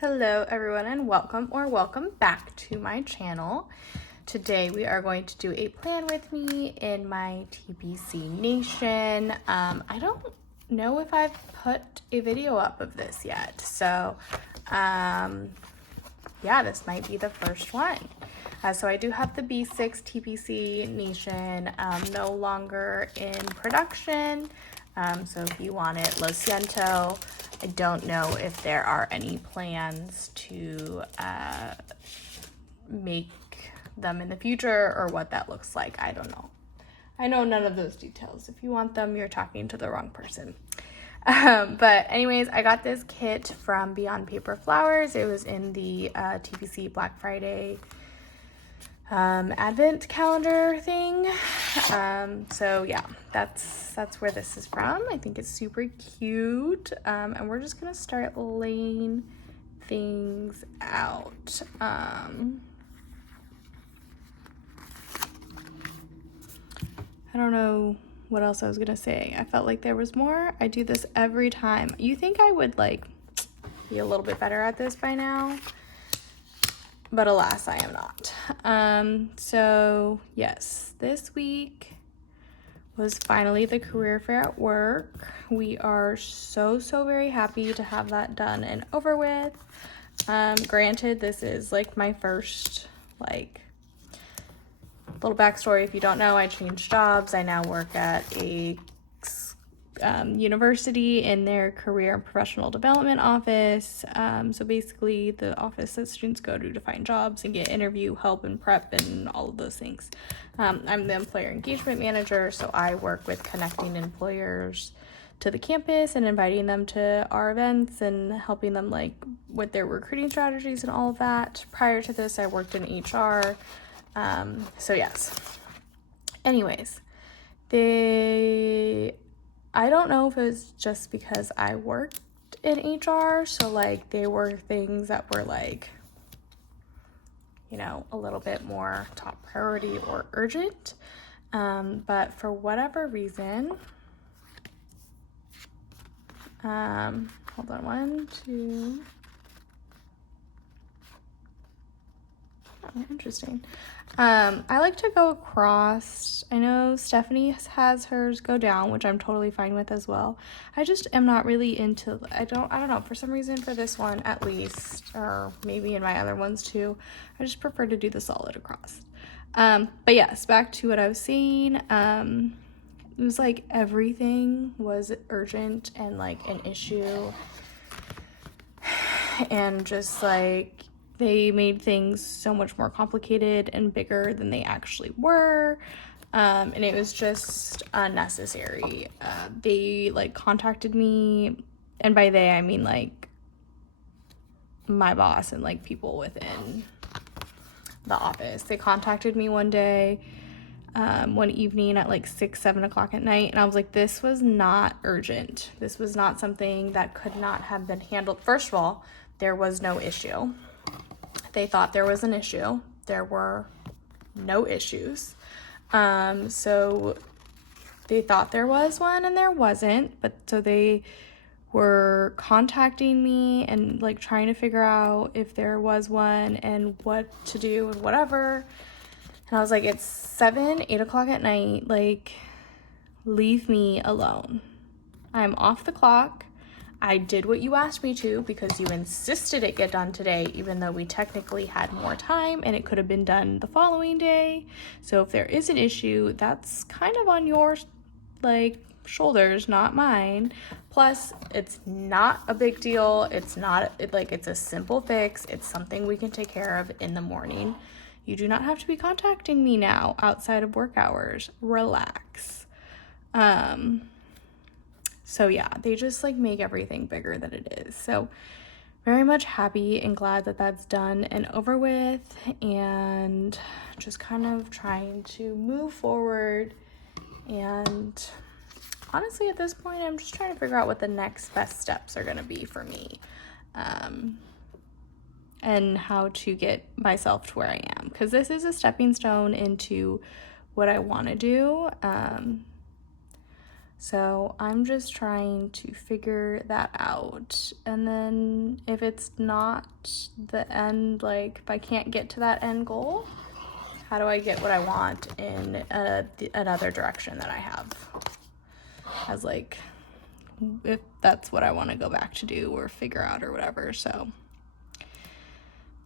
Hello everyone and welcome back to my channel. Today we are going to do a plan with me in my TPC Nation. I don't know if I've put a video up of this yet, so yeah, this might be the first one. So I do have the B6 TPC Nation no longer in production. So if you want it, lo siento. I don't know if there are any plans to make them in the future or what that looks like. I don't know. I know none of those details. If you want them, you're talking to the wrong person. But anyways, I got this kit from Beyond Paper Flowers. It was in the TPC Black Friday advent calendar thing. So yeah, that's where this is from. I think it's super cute. And we're just gonna start laying things out. I don't know what else I was gonna say. I felt like there was more. I do this every time. You think I would like be a little bit better at this by now, but alas, I am not. So yes, this week was finally the career fair at work. We are so very happy to have that done and over with. Granted, this is like my first, like, little backstory. If you don't know, I changed jobs. I now work at a university in their career and professional development office. So basically the office that students go to find jobs and get interview help and prep and all of those things. I'm the employer engagement manager, so I work with connecting employers to the campus and inviting them to our events and helping them like with their recruiting strategies and all of that. Prior to this, I worked in HR. So yes. Anyways, I don't know if it was just because I worked in HR, so like they were things that were like, you know, a little bit more top priority or urgent. But for whatever reason, hold on, 1, 2. Oh, interesting. I like to go across. I know Stephanie has hers go down, which I'm totally fine with as well. I just am not really into, I don't know, for some reason for this one at least, or maybe in my other ones too, I just prefer to do the solid across. But yes, back to what I was saying. It was like everything was urgent and like an issue, and just like they made things so much more complicated and bigger than they actually were. And it was just unnecessary. They like contacted me, and by they I mean like my boss and like people within the office. They contacted me one day, one evening at like 6-7 o'clock at night, and I was like, this was not urgent. This was not something that could not have been handled. First of all, there was no issue. They thought there was an issue. There were no issues. So they thought there was one and there wasn't, but so they were contacting me and like trying to figure out if there was one and what to do and whatever. And I was like, it's 7-8 o'clock at night, like, leave me alone. I'm off the clock. I did what you asked me to because you insisted it get done today, even though we technically had more time and it could have been done the following day. So if there is an issue, that's kind of on your like shoulders, not mine. Plus, it's not a big deal. It's a simple fix. It's something we can take care of in the morning. You do not have to be contacting me now outside of work hours. Relax. So yeah, they just like make everything bigger than it is. So very much happy and glad that that's done and over with, and just kind of trying to move forward. And honestly, at this point, I'm just trying to figure out what the next best steps are going to be for me, and how to get myself to where I am, because this is a stepping stone into what I want to do. So I'm just trying to figure that out. And then if it's not the end, like if I can't get to that end goal, how do I get what I want in another direction that I have? As like, if that's what I want to go back to do or figure out or whatever. So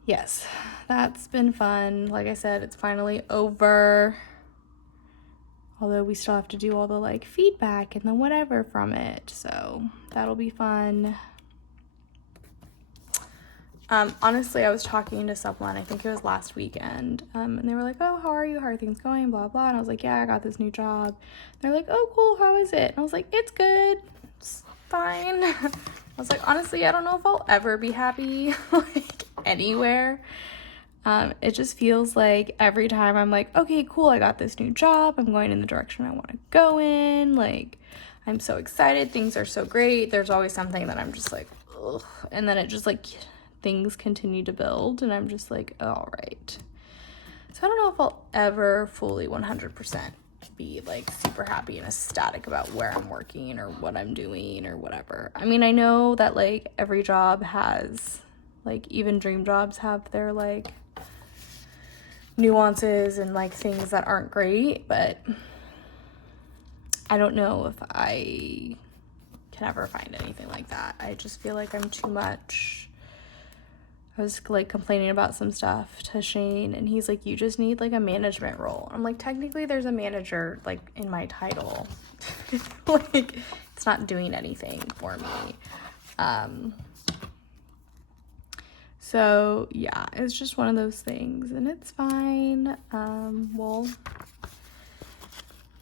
yes, that's been fun. Like I said, it's finally over. Although we still have to do all the like feedback and the whatever from it. So that'll be fun. Honestly, I was talking to someone, I think it was last weekend, and they were like, oh, how are you? How are things going? Blah, blah. And I was like, yeah, I got this new job. They're like, oh, cool. How is it? And I was like, it's good. It's fine. I was like, honestly, I don't know if I'll ever be happy, like, anywhere. It just feels like every time I'm like, okay, cool, I got this new job. I'm going in the direction I want to go in. Like, I'm so excited. Things are so great. There's always something that I'm just like, ugh. And then it just like, things continue to build and I'm just like, all right. So I don't know if I'll ever fully 100% be like super happy and ecstatic about where I'm working or what I'm doing or whatever. I mean, I know that like every job has, like even dream jobs have their like nuances and like things that aren't great, but I don't know if I can ever find anything like that. I just feel like I'm too much. I was like complaining about some stuff to Shane and he's like, you just need like a management role. I'm like, technically there's a manager like in my title. Like it's not doing anything for me. So yeah, it's just one of those things and it's fine. Well,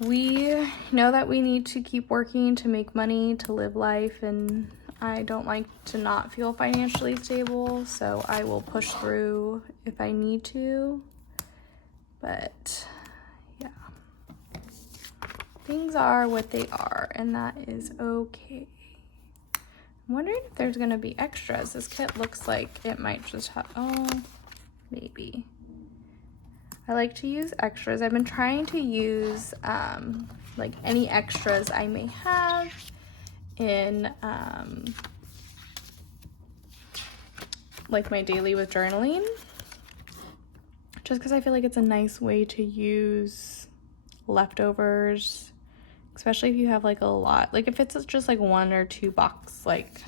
we know that we need to keep working to make money, to live life, and I don't like to not feel financially stable, so I will push through if I need to. But yeah, things are what they are, and that is okay. I'm wondering if there's gonna be extras. This kit looks like it might just have, oh, maybe. I like to use extras. I've been trying to use like any extras I may have in like my daily with journaling, just because I feel like it's a nice way to use leftovers, especially if you have like a lot, like if it's just like 1 or 2 box like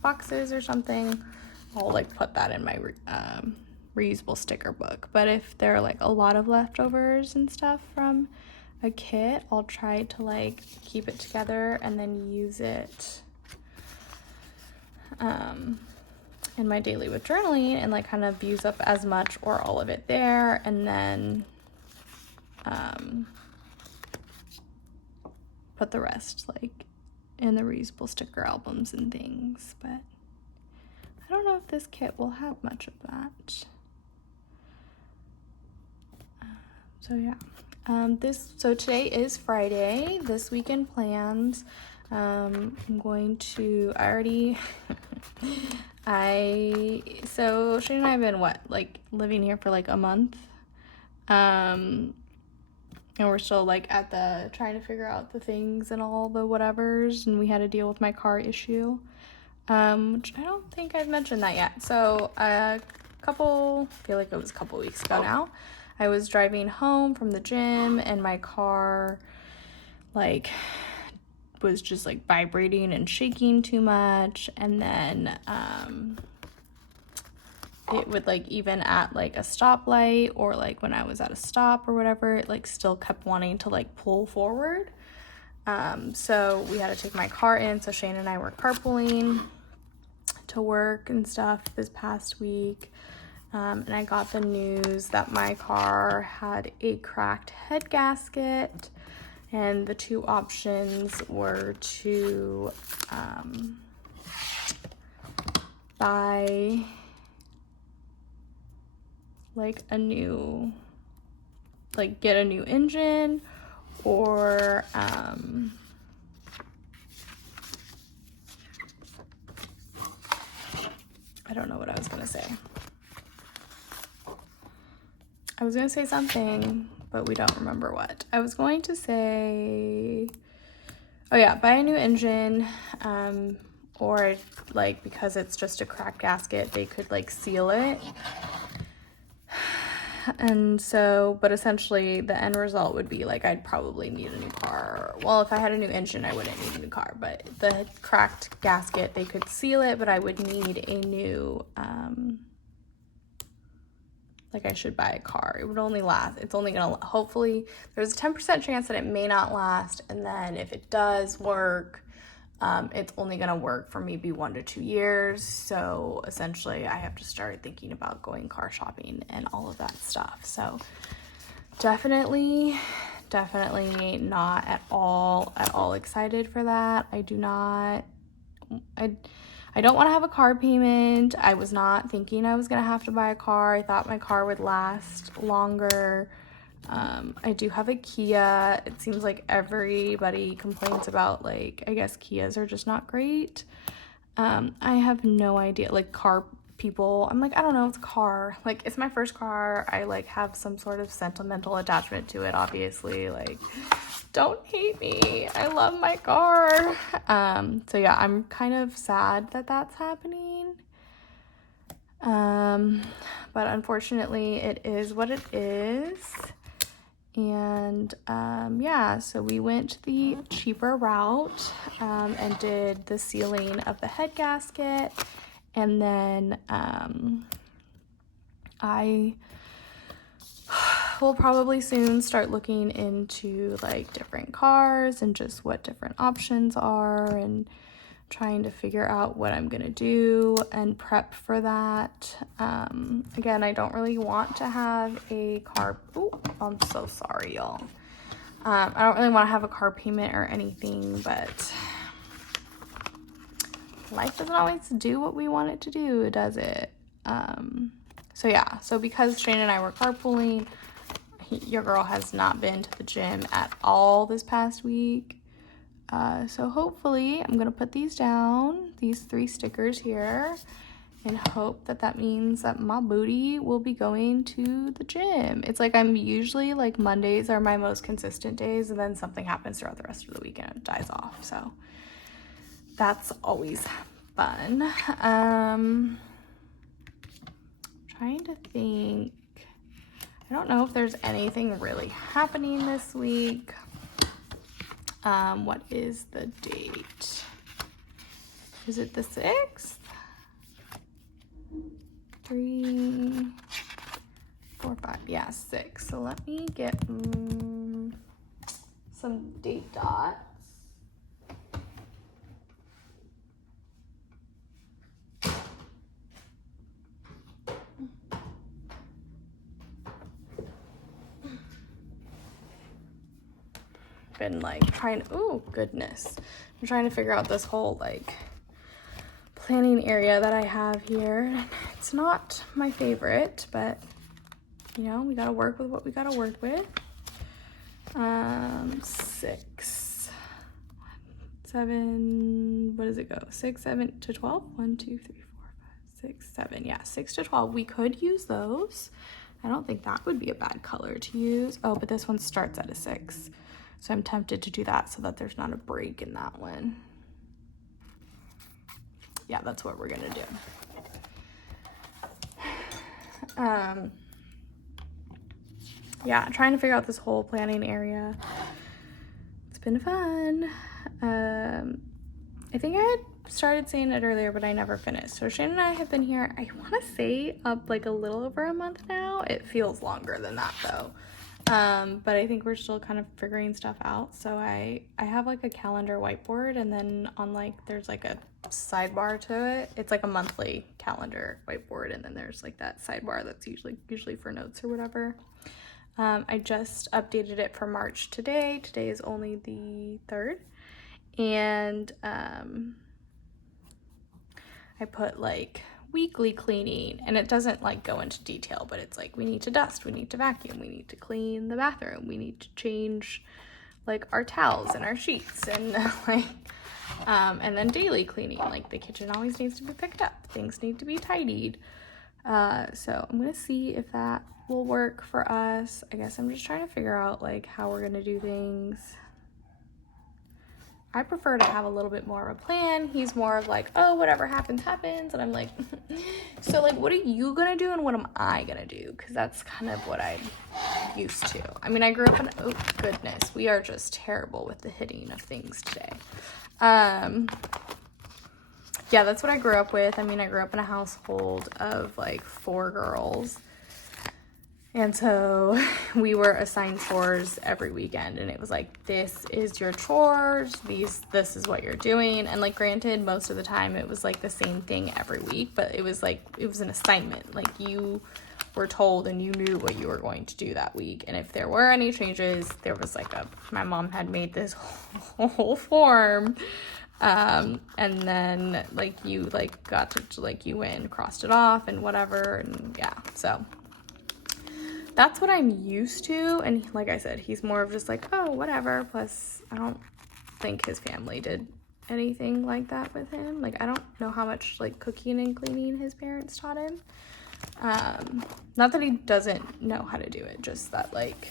boxes or something, I'll like put that in my reusable sticker book. But if there are like a lot of leftovers and stuff from a kit, I'll try to like keep it together and then use it in my daily with journaling and like kind of use up as much or all of it there, and then put the rest like in the reusable sticker albums and things. But I don't know if this kit will have much of that. So yeah, so today is Friday. This weekend plans, I'm going to, so Shane and I have been living here for like a month, and we're still like trying to figure out the things and all the whatevers, and we had to deal with my car issue, which I don't think I've mentioned that yet. So I feel like it was a couple weeks ago now, I was driving home from the gym and my car like was just like vibrating and shaking too much, and then it would like even at like a stoplight or like when I was at a stop or whatever, it like still kept wanting to like pull forward. So we had to take my car in, so Shane and I were carpooling to work and stuff this past week. And I got the news that my car had a cracked head gasket, and the 2 options were to buy like get a new engine, or I don't know what I was gonna say. I was going to say something, but we don't remember what. I was going to say Oh yeah, buy a new engine, or like because it's just a cracked gasket, they could like seal it. And so, but essentially the end result would be like I'd probably need a new car. Well, if I had a new engine, I wouldn't need a new car, but the cracked gasket, they could seal it, but I would need a new, like I should buy a car. It would only last, it's only gonna, hopefully, there's a 10% chance that it may not last, and then if it does work, it's only gonna work for maybe 1 to 2 years. So essentially I have to start thinking about going car shopping and all of that stuff. So definitely not at all excited for that. I don't want to have a car payment. I was not thinking I was gonna have to buy a car. I thought my car would last longer. I do have a Kia. It seems like everybody complains about, like, I guess Kias are just not great. I have no idea, like, car people, I'm like, I don't know, it's a car. Like, it's my first car. I, like, have some sort of sentimental attachment to it, obviously. Like, don't hate me. I love my car. So yeah, I'm kind of sad that that's happening. But unfortunately, it is what it is. And yeah, so we went the cheaper route, and did the sealing of the head gasket, and then I will probably soon start looking into like different cars and just what different options are, and trying to figure out what I'm gonna do and prep for that. Again, I don't really want to have a car. Oh, I'm so sorry, y'all. I don't really want to have a car payment or anything, but life doesn't always do what we want it to do, does it? So yeah, so because Shane and I were carpooling, your girl has not been to the gym at all this past week. So hopefully I'm gonna put these down, these 3 stickers here, and hope that that means that my booty will be going to the gym. It's like I'm usually like Mondays are my most consistent days, and then something happens throughout the rest of the weekend and it dies off. So that's always fun. Trying to think. I don't know if there's anything really happening this week. What is the date? Is it the 6th? 3, 4, 5, yeah, 6. So let me get some date dots. Been like trying, oh goodness, I'm trying to figure out this whole like planning area that I have here. It's not my favorite, but you know, we gotta work with what we gotta work with. 6, 7, what does it go? 6, 7 to 12? 1, 2, 3, 4, 5, 6, 7. Yeah, 6 to 12. We could use those. I don't think that would be a bad color to use. Oh, but this one starts at a 6. So I'm tempted to do that so that there's not a break in that one. Yeah, that's what we're gonna do. Yeah, trying to figure out this whole planning area. It's been fun. I think I had started saying it earlier, but I never finished. So Shane and I have been here, I want to say up like a little over a month now. It feels longer than that though. But I think we're still kind of figuring stuff out. So I have like a calendar whiteboard, and then on like there's like a sidebar to it. It's like a monthly calendar whiteboard, and then there's like that sidebar that's usually for notes or whatever. I just updated it for March today. Today is only the 3rd. And I put like weekly cleaning, and it doesn't like go into detail, but it's like we need to dust, we need to vacuum, we need to clean the bathroom, we need to change like our towels and our sheets, and like and then daily cleaning, like the kitchen always needs to be picked up, things need to be tidied. So I'm gonna see if that will work for us. I guess I'm just trying to figure out like how we're gonna do things. I prefer to have a little bit more of a plan. He's more of like, oh, whatever happens, happens. And I'm like, so like, what are you gonna do and what am I gonna do? Because that's kind of what I'm used to. I mean, I grew up in, oh goodness, we are just terrible with the hitting of things today. Yeah, that's what I grew up with. I mean, I grew up in a household of like 4 girls. And so we were assigned chores every weekend, and it was like, this is your chores, this is what you're doing. And like, granted, most of the time it was like the same thing every week, but it was like, it was an assignment. Like, you were told and you knew what you were going to do that week. And if there were any changes, there was like my mom had made this whole form. And then like, you like got to like, you went and crossed it off and whatever. And yeah, so that's what I'm used to. And like I said, he's more of just like, oh, whatever. Plus, I don't think his family did anything like that with him. Like, I don't know how much like cooking and cleaning his parents taught him. Not that he doesn't know how to do it, just that like,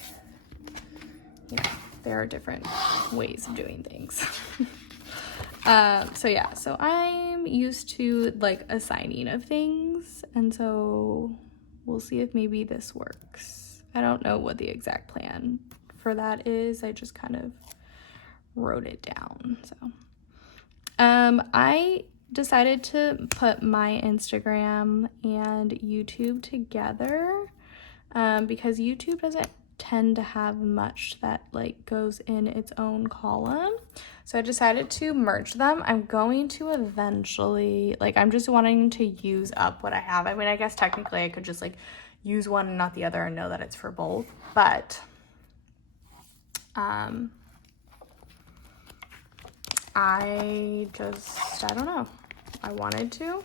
you know, there are different ways of doing things. So yeah, so I'm used to like assigning of things, and so we'll see if maybe this works. I don't know what the exact plan for that is. I just kind of wrote it down. So I decided to put my Instagram and YouTube together because YouTube doesn't tend to have much that like goes in its own column. So I decided to merge them. I'm going to eventually, like, I'm just wanting to use up what I have. I mean, I guess technically I could just like use one and not the other and know that it's for both, but I don't know. I wanted to.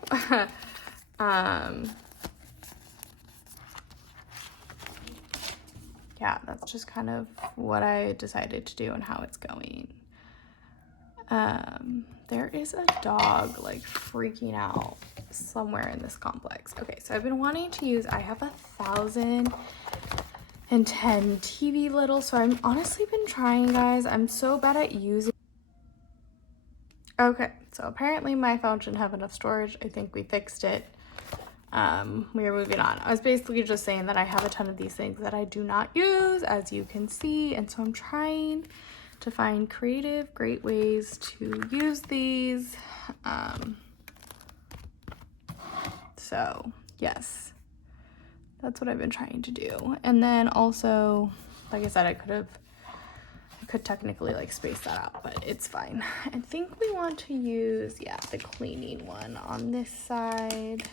Yeah, that's just kind of what I decided to do and how it's going. There is a dog like freaking out somewhere in this complex. Okay, so I've been wanting to use, I have 1,010 TV little, so I've honestly been trying, guys. I'm so bad at using. Okay, so apparently my phone shouldn't have enough storage. I think we fixed it. We are moving on. I was basically just saying that I have a ton of these things that I do not use, as you can see, and so I'm trying to find creative, great ways to use these. So yes, that's what I've been trying to do. And then also, like I said, I could technically like space that out, but it's fine. I think we want to use, yeah, the cleaning one on this side.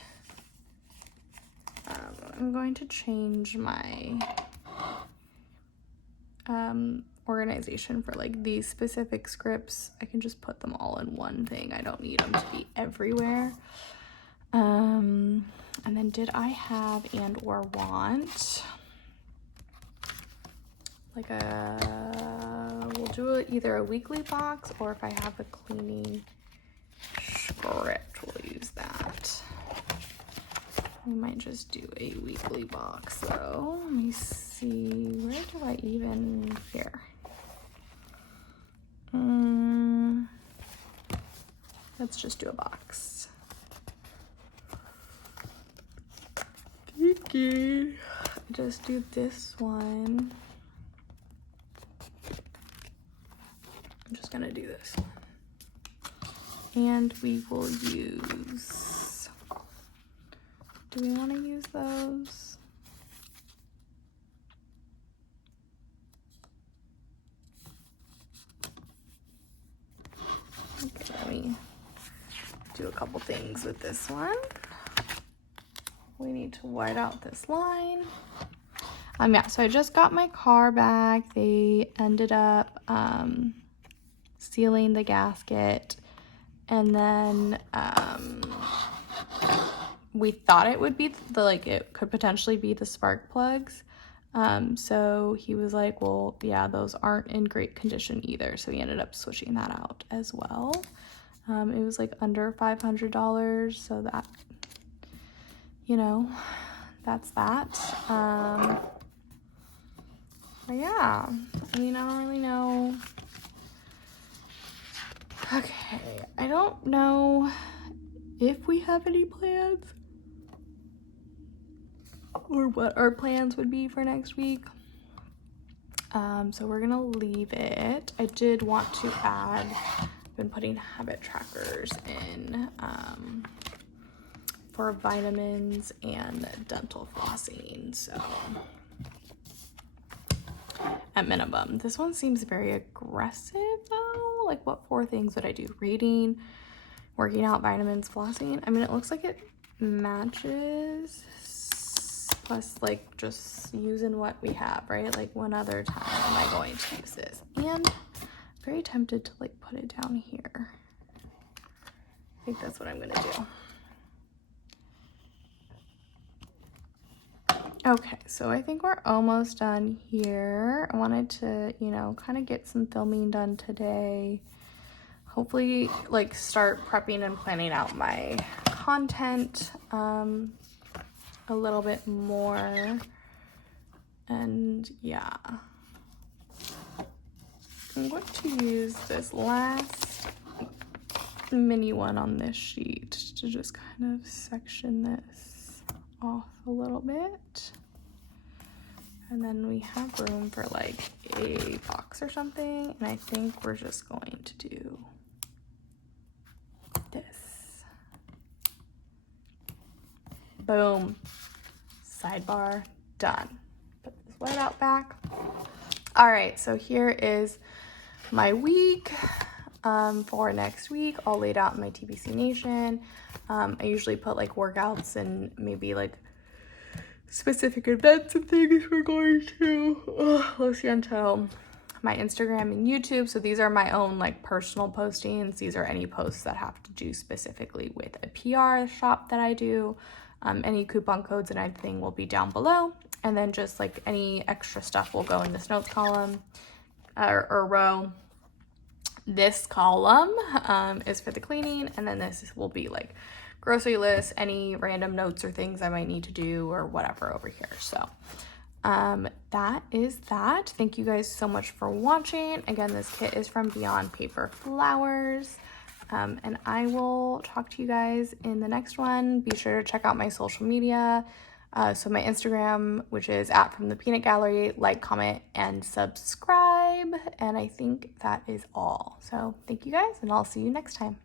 I'm going to change my organization for like these specific scripts. I can just put them all in one thing. I don't need them to be everywhere. And then did I have and or want like we'll do either a weekly box, or if I have a cleaning script, we'll use that. We might just do a weekly box though. Let me see, where do I even, here. Let's just do a box. Kiki. Just do this one. I'm just gonna do this one. And we will use, do we want to use those? Okay, let me do a couple things with this one. We need to white out this line. Yeah, so I just got my car back. They ended up sealing the gasket, and then we thought it would be it could potentially be the spark plugs. So he was like, well, yeah, those aren't in great condition either. So he ended up switching that out as well. It was like under $500, so that, you know, that's that. But yeah, I mean, I don't really know Okay, I don't know if we have any plans or what our plans would be for next week. So we're gonna leave it. I did want to add, I've been putting habit trackers in for vitamins and dental flossing, so at minimum. This one seems very aggressive though. Like, what 4 things would I do? Reading, working out, vitamins, flossing. I mean, it looks like it matches, plus like just using what we have, right? Like, when other time am I going to use this? And I'm very tempted to like put it down here. I think that's what I'm gonna do. Okay, so I think we're almost done here. I wanted to, you know, kind of get some filming done today. Hopefully, like, start prepping and planning out my content a little bit more. And yeah, I'm going to use this last mini one on this sheet to just kind of section this off a little bit. And then we have room for like a box or something, and I think we're just going to do this. Boom. Sidebar done. Put this white out back. All right, so here is my week for next week, all laid out in my TBC Nation. I usually put like workouts and maybe like specific events and things we're going to. Lo siento. My Instagram and YouTube. So these are my own like personal postings. These are any posts that have to do specifically with a PR shop that I do. Any coupon codes and everything will be down below. And then just like any extra stuff will go in this notes column or row. This column is for the cleaning, and then this will be like grocery list, any random notes or things I might need to do or whatever over here. So that is that. Thank you guys so much for watching. Again, this kit is from Beyond Paper Flowers. And I will talk to you guys in the next one. Be sure to check out my social media. So my Instagram, which is @FromThePeanutGallery, like, comment, and subscribe. And I think that is all. So thank you guys, and I'll see you next time.